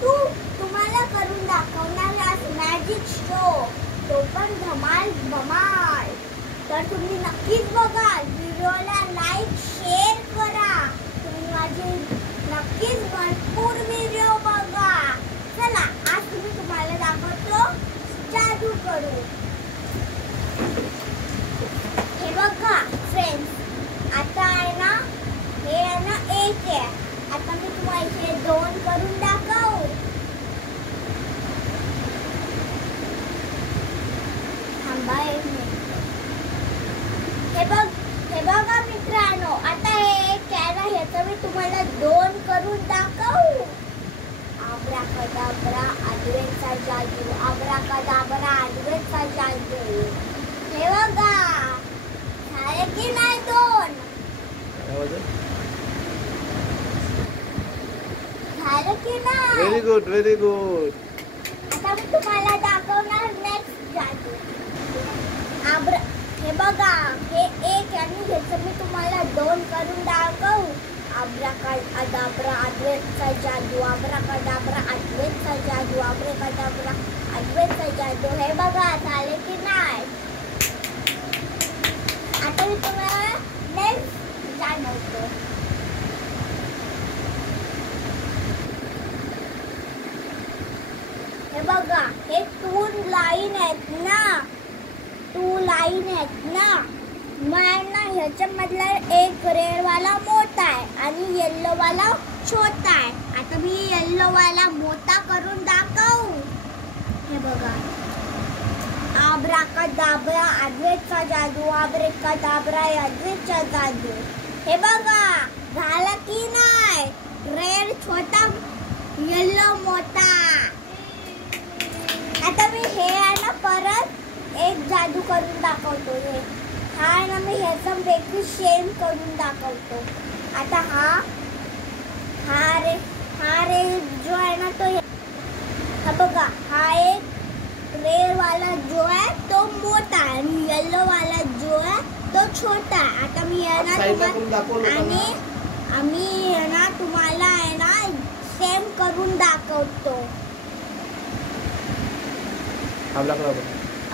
तू तुम्हाला करून दाखवणार आज मॅजिक शो, तो पण धमाल धमाल. तर तुम्ही नक्कीच बघा, व्हिडिओला लाईक शेअर करा. तुम्ही माझे नक्कीच भरपूर व्हिडिओ बघा. चला आज तुम्ही तुम्हाला दाखवतो जादू करू. हे बघा फ्रेंड्स, आता आहे ना, हे आहे ना 1 आहे. आता मी तुम्हाला इथे 2 करून दाखवू. थांबा 1 मिनिट. हे बघा मित्रांनो, आता हे कॅरा ह्याचं मी तुम्हाला 2 करून दाखवू. आब्राकादाब्रा आद्वेचा जादू, आब्राकादाब्रा आद्वेचा जादू. हे बघा झाले की नाही 2? झालं की नाही? Very good very good. आता मी तुम्हाला दाखवणार नेक्स्ट जादू. हे बघा, हे 1 आणि ह्याचं मी तुम्हाला 2 करून दाखवू. आब्राकादाब्रा आद्वेचा जादू, आब्राकादाब्रा आद्वेचा जादू, आब्राकादाब्रा आद्वेचा जादू. हे बघा झाले की नाही? आता मी तुम्हाला नेक्स्ट दाखवतो. हे बघा, हे 2 लाईन आहेत ना, 2 लाईन आहेत ना. मग ना ह्याच्यामधला एक रेड वाला मोठा आहे आणि येल्लो वाला छोटा आहे. आता मी येल्लो वाला मोठा करून दाखवू. हे बघा, आब्राकादाब्रा आद्वेचा जादू, आब्राकादाब्रा आद्वेचा जादू. हे बघा झालं की नाही? रेड छोटा, येल्लो मोठा. आता मी हे आहे ना परत एक जादू करून दाखवतो. हा आहे ना, मी ह्याचा वेगळी शेम करून दाखवतो. आता हा रे जो आहे ना, तो हा बघा, हा एक रेड वाला जो आहे तो मोठा आहे आणि येल्लो वाला जो आहे तो छोटा आहे. आता मी आहे ना आणि आम्ही आहे ना तुम्हाला आहे ना सेम करून दाखवतो.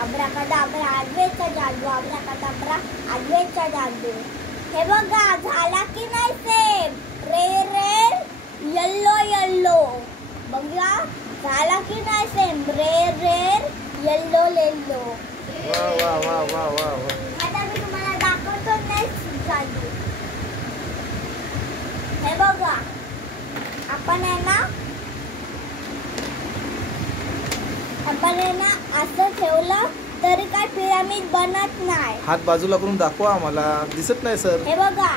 आब्राकादाब्रा आद्वेचा जादू, आब्राकादाब्रा आद्वेचा जादू. हे बघा झाला की नाही सेम? Red yellow yellow. बघा झाला की नाही सेम? Red yellow yellow. वा वा वा वा वा. आता मी तुम्हाला दाखवतो नेक्स्ट जादू. हे बघा, आपण आहे ना असं ठेवलं तरी काय पिरामिड बनत नाही. हात बाजूला करून दाखवा, आम्हाला दिसत नाही सर. हे बघा,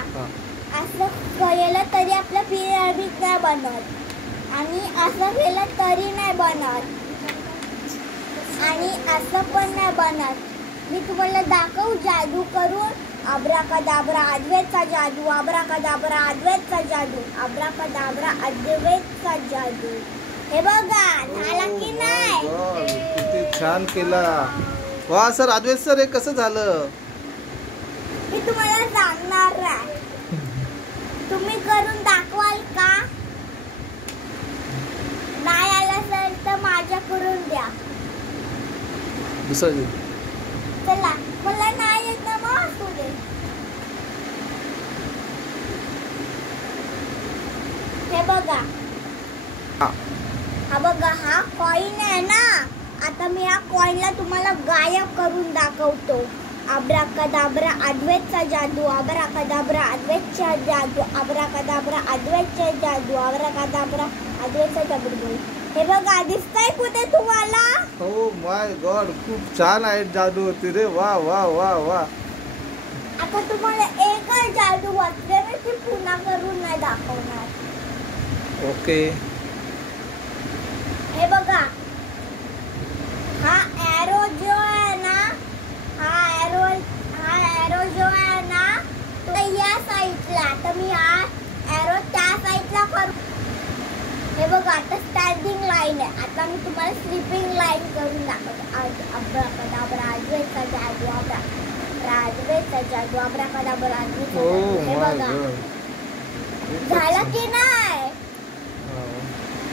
असं केलं तरी आपलं पिरामिड नाही बनत आणि असं केलं तरी नाही बनत आणि असं पण नाही बनत. मी तुम्हाला दाखवू जादू करून. आब्राकादाब्रा आद्वेचा जादू, आब्राकादाब्रा आद्वेचा जादू, आब्राकादाब्रा आद्वेचा जादू. हे बघा झाला की नाही? किती छान केला. वा सर, आद्वेत सर हे कसं झालं? मी तुम्हाला सांगणार आहे, तुम्ही करून दाखवाल का? नाही आला सर तर माझ्या करून द्या. दुसरं चला, मला नाही येत ना, मग असू दे. हे बघा, हा बघा, हा कॉइन आहे ना. आता मी या कॉइनला तुम्हाला गायब करून दाखवतो. आब्राकादाब्रा आद्वेचा जादू, आब्राकादाब्रा आद्वेचा जादू, आब्राकादाब्रा आद्वेचा जादू, आब्राकादाब्रा आद्वेचा जादू. हे बघा दिसतंय कुठे तुम्हाला? हो माय गॉड, खूप छान आहे जादू होती रे. वा वा वा वा. आता तुम्हाला एकच जादू वाटते ना, ती पुन्हा करून नाही दाखवणार. ओके. हे बघा, हा एरो जो आहे ना, हा एरो जो आहे ना, तो या साईडला. तर मी हा एरो त्या साईडला करू. हे बघा, आता स्टँडिंग लाईन आहे. आता मी तुम्हाला स्लीपिंग लाईन करून दाखवतो. आब्राकादाब्रा आद्वेचा जादू, आब्राकादाब्रा आद्वेचा जादू, आब्राकादाब्रा आद्वेचा जादू. हे बघा झालं की नाही?